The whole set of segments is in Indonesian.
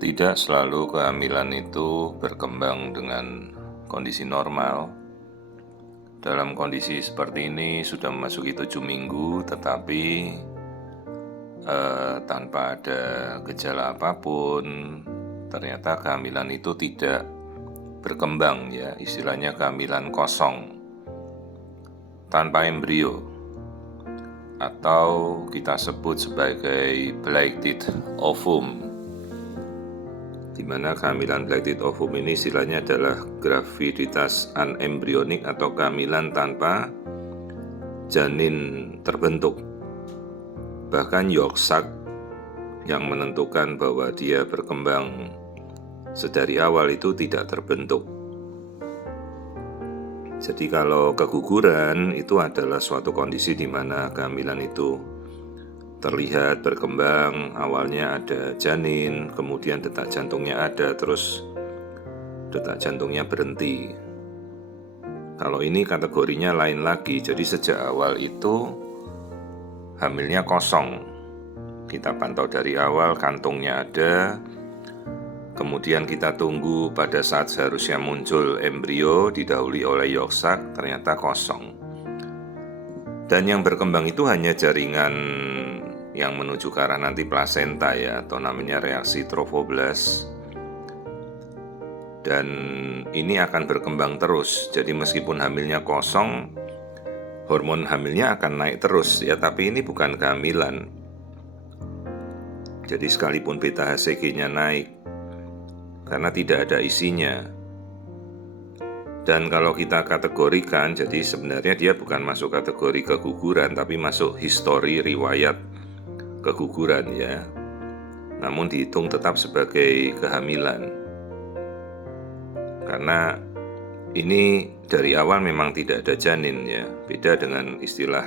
Tidak selalu kehamilan itu berkembang dengan kondisi normal. Dalam kondisi seperti ini sudah memasuki 7 minggu, tetapi tanpa ada gejala apapun, ternyata kehamilan itu tidak berkembang, ya, istilahnya kehamilan kosong, tanpa embrio, atau kita sebut sebagai blighted ovum, di mana kehamilan blighted ovum ini istilahnya adalah graviditas anembrionik atau kehamilan tanpa janin terbentuk. Bahkan yolk sac yang menentukan bahwa dia berkembang sedari awal itu tidak terbentuk. Jadi kalau keguguran itu adalah suatu kondisi di mana kehamilan itu terlihat berkembang, awalnya ada janin, kemudian detak jantungnya ada, terus detak jantungnya berhenti. Kalau ini kategorinya lain lagi, jadi sejak awal itu hamilnya kosong. Kita pantau dari awal, kantungnya ada, kemudian kita tunggu pada saat seharusnya muncul embrio didahului oleh yolk sac, ternyata kosong. Dan yang berkembang itu hanya jaringan yang menuju ke arah nanti plasenta, ya, atau namanya reaksi trofoblast. Dan ini akan berkembang terus. Jadi meskipun hamilnya kosong, hormon hamilnya akan naik terus, ya, tapi ini bukan kehamilan. Jadi sekalipun beta HCG-nya naik karena tidak ada isinya. Dan kalau kita kategorikan, jadi sebenarnya dia bukan masuk kategori keguguran, tapi masuk histori riwayat keguguran, ya. Namun dihitung tetap sebagai kehamilan. Karena ini dari awal memang tidak ada janin, ya. Beda dengan istilah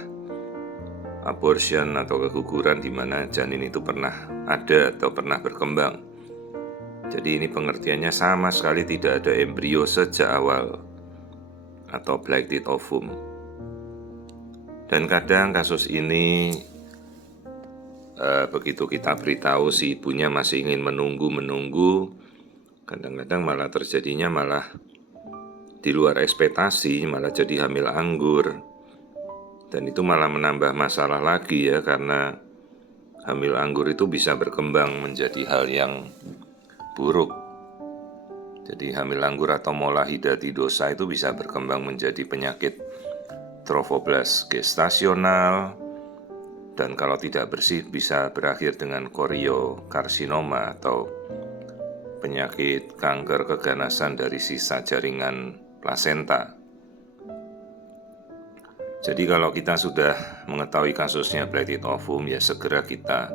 abortion atau keguguran di mana janin itu pernah ada atau pernah berkembang. Jadi ini pengertiannya sama sekali tidak ada embrio sejak awal atau blighted ovum. Dan kadang kasus ini begitu kita beritahu si ibunya masih ingin menunggu, kadang-kadang malah terjadinya malah di luar ekspektasi, malah jadi hamil anggur. Dan itu malah menambah masalah lagi, ya, karena hamil anggur itu bisa berkembang menjadi hal yang buruk. Jadi hamil anggur atau mola hidatidosa itu bisa berkembang menjadi penyakit trofoblast gestasional, dan kalau tidak bersih bisa berakhir dengan koriokarsinoma atau penyakit kanker keganasan dari sisa jaringan plasenta. Jadi kalau kita sudah mengetahui kasusnya blighted ovum, ya segera kita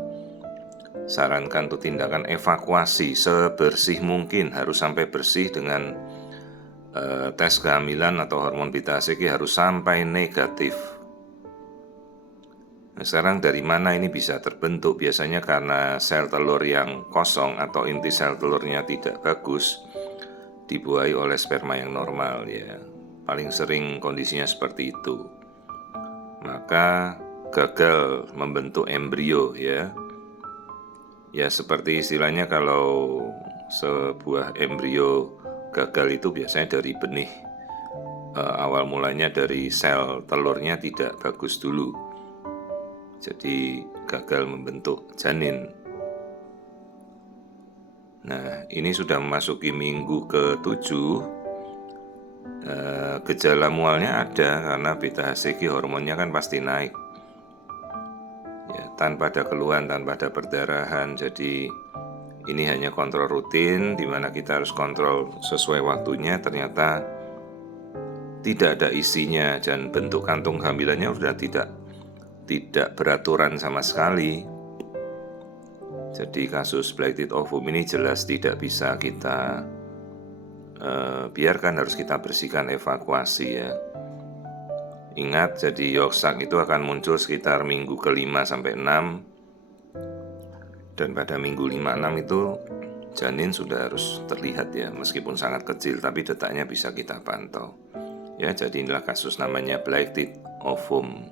sarankan untuk tindakan evakuasi sebersih mungkin, harus sampai bersih dengan tes kehamilan atau hormon beta HCG harus sampai negatif. Nah, sekarang dari mana ini bisa terbentuk? Biasanya karena sel telur yang kosong atau inti sel telurnya tidak bagus dibuahi oleh sperma yang normal, ya. Paling sering kondisinya seperti itu. Maka gagal membentuk embrio, ya. Ya seperti istilahnya kalau sebuah embrio gagal itu biasanya dari benih, awal mulanya dari sel telurnya tidak bagus dulu, jadi gagal membentuk janin. Nah, ini sudah memasuki minggu ke-7, gejala mualnya ada karena beta HCG hormonnya kan pasti naik, ya, tanpa ada keluhan, tanpa ada perdarahan. Jadi ini hanya kontrol rutin, di mana kita harus kontrol sesuai waktunya. Ternyata tidak ada isinya dan bentuk kantung kehamilannya sudah tidak beraturan sama sekali. Jadi kasus blighted ovum ini jelas tidak bisa kita biarkan, harus kita bersihkan, evakuasi, ya. Ingat, jadi yolk sac itu akan muncul sekitar minggu ke-5 sampai 6. Dan pada minggu 5-6 itu janin sudah harus terlihat, ya, meskipun sangat kecil, tapi detaknya bisa kita pantau. Ya, jadi inilah kasus namanya blighted ovum.